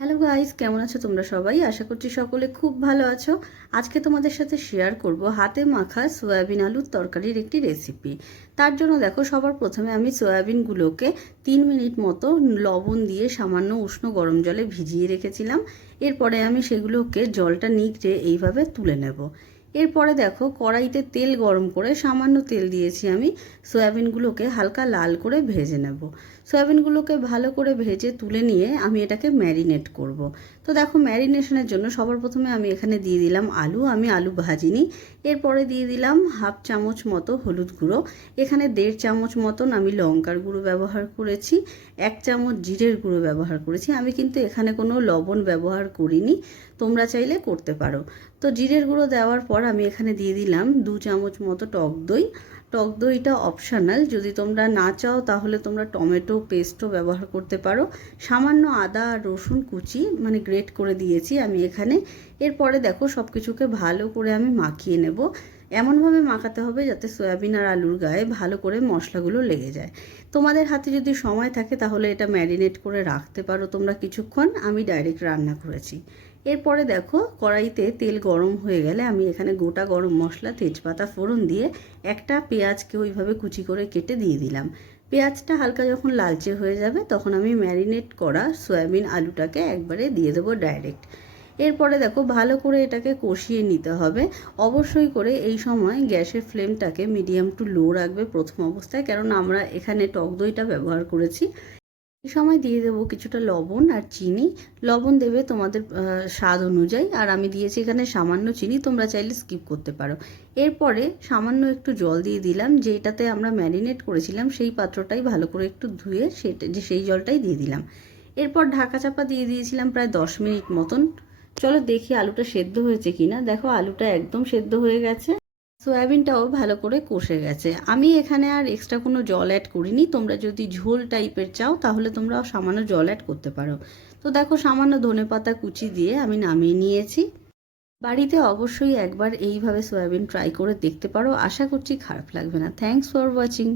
Hello guys, কেমন আছো তোমরা সবাই? আশা করছি সকলে খুব ভালো আছো। আজকে তোমাদের সাথে শেয়ার করব হাতে মাখা সয়াবিন আলুর তরকারির একটি রেসিপি তার জন্য দেখো, সবার প্রথমে আমি সয়াবিনগুলোকে তিন মিনিট মতো লবণ দিয়ে সামান্য উষ্ণ গরম জলে ভিজিয়ে রেখেছিলাম। এরপরে আমি সেগুলোকে জলটা নিগড়ে এইভাবে তুলে নেব। এরপরে দেখো কড়াইতে তেল গরম করে সামান্য তেল দিয়েছি আমি। সয়াবিনগুলোকে হালকা লাল করে ভেজে নেব। সয়াবিনগুলোকে ভালো করে ভেজে তুলে নিয়ে আমি এটাকে ম্যারিনেট করব। তো দেখো ম্যারিনেশনের জন্য সবার প্রথমে আমি এখানে দিয়ে দিলাম আলু, আমি আলু ভাজিনি। এরপরে দিয়ে দিলাম হাফ চামচ মতো হলুদ গুঁড়ো। এখানে দেড় চামচ মতন আমি লঙ্কার গুঁড়ো ব্যবহার করেছি, এক চামচ জিরের গুঁড়ো ব্যবহার করেছি। আমি কিন্তু এখানে কোনো লবণ ব্যবহার করিনি, তোমরা চাইলে করতে পারো। তো জিরের গুঁড়ো দেওয়ার পর আমি এখানে দিয়ে দিলাম দু চামচ মতো টক দই। টক দইটা অপশানাল যদি তোমরা না চাও তাহলে তোমরা টমেটো পেস্টও ব্যবহার করতে পারো। সামান্য আদা আর রসুন কুচি মানে গ্রেট করে দিয়েছি আমি এখানে। এরপরে দেখো সব কিছুকে ভালো করে আমি মাখিয়ে নেব। এমনভাবে মাখাতে হবে যাতে সয়াবিন আর আলুর গায়ে ভালো করে মশলাগুলো লেগে যায়। তোমাদের হাতে যদি সময় থাকে তাহলে এটা ম্যারিনেট করে রাখতে পারো তোমরা কিছুক্ষণ। আমি ডাইরেক্ট রান্না করেছি। এরপরে দেখো কড়াইতে তেল গরম হয়ে গেলে আমি এখানে গোটা গরম মশলা, তেজপাতা, ফোড়ন দিয়ে একটা পেঁয়াজকে ওইভাবে কুচি করে কেটে দিয়ে দিলাম। পেঁয়াজটা হালকা যখন লালচে হয়ে যাবে তখন আমি ম্যারিনেট করা সয়াবিন আলুটাকে একবারে দিয়ে দেবো ডাইরেক্ট। এরপরে দেখো ভালো করে এটাকে কষিয়ে নিতে হবে। অবশ্যই করে এই সময় গ্যাসের ফ্লেমটাকে মিডিয়াম টু লো রাখবে প্রথম অবস্থায় কারণ আমরা এখানে টক দইটা ব্যবহার করেছি। সময় দিয়ে দেবো কিছুটা লবণ আর চিনি। লবণ দেবে তোমাদের স্বাদ অনুযায়ী। আর আমি দিয়েছি এখানে সামান্য চিনি, তোমরা চাইলে স্কিপ করতে পারো। এরপরে সামান্য একটু জল দিয়ে দিলাম, যেটাতে আমরা ম্যারিনেট করেছিলাম, সেই পাত্রটাই ভালো করে একটু ধুয়ে সেটা, যে সেই জলটাই দিয়ে দিলাম। এরপর ঢাকা চাপা দিয়ে দিয়েছিলাম প্রায় দশ মিনিট মতন। চলো দেখি আলুটা সেদ্ধ হয়েছে কিনা। দেখো আলুটা একদম সেদ্ধ হয়ে গেছে। সয়াবিনটাও ভালো করে কষে গেছে। আমি এখানে আর এক্সট্রা কোনো জল অ্যাড করিনি। তোমরা যদি ঝোল টাইপের চাও, তাহলে তোমরা সামান্য জল অ্যাড করতে পারো। তো দেখো, সামান্য ধনে পাতা কুচি দিয়ে আমি নামিয়ে নিয়েছি। বাড়িতে অবশ্যই একবার এইভাবে সোয়াবিন ট্রাই করে দেখতে পারো। আশা করছি খারাপ লাগবে না। Thanks for watching